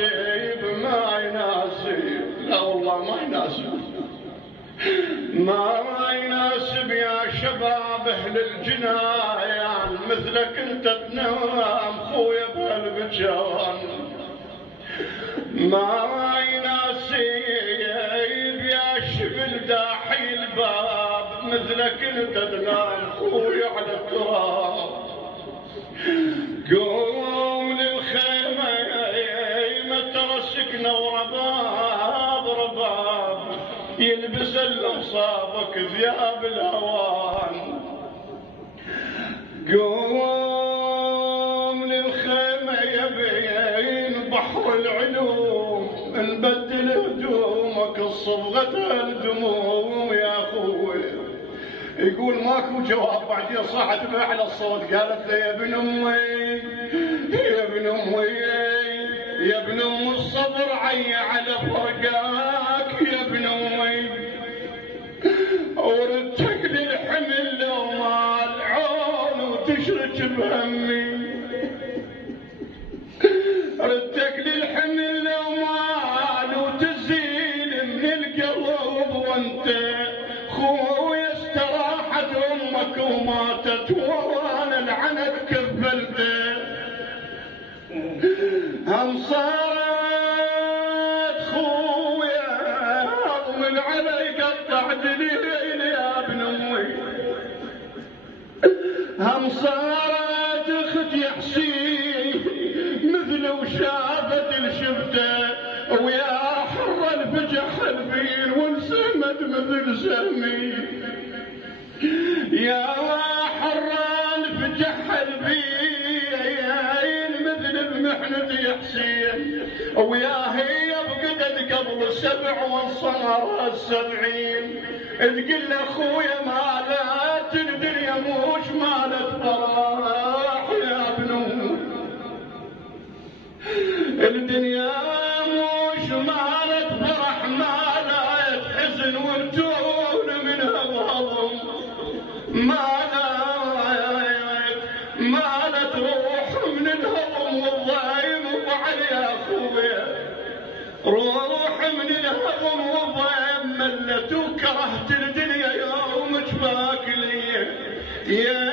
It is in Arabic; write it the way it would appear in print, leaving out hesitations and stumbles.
يناسب ما يناسب، لا والله ما يناسب، ما يناسب يا شباب اهل الجنايان مثلك انت تنام خويا بهالبجان، ما يناسب يا شبل داحي الباب مثلك انت تنام خويا على التراب. قوم للخيمة مترسكنا ورباب رباب يلبس المصابك ثياب الهوان. قوم للخيمة يبين بحر العلوم نبدل هدومك الصبغة الدموم يا اخوي. يقول ماكو جواب بعدين صاحت بأعلى الصوت قالت له يا ابن امي يا ابن امي يا ابن ام الصبر عي على فرقاك يا ابن امي، وردتك للحمل لو ما العون وتشرك بهمي، ردتك للحمل لو مال وتزيل من القلب وانت خويا استراحت امك وماتت وانا العنت كفلته. هم صارت خويا ومن علي قطع دليل يا ابن امي، هم صارت اختي حسين مثل وشافت الشفته ويا حر الفجح البين وانسمت مثل سهمي، يا حر الفجح البين مثل بمحنة حسين ويا هي بقدت قبل 7 وانصار 70. تقول لاخويا مالت الدنيا موش مالت فرح يا ابن امي، الدنيا موش مالت فرح مالت حزن وارتون منها وهضم، مالت روح من الهضم والضيم وعلي يا اخويا، روح من الهضم والضيم ملت وكرهت الدنيا يوم جفاك لي يا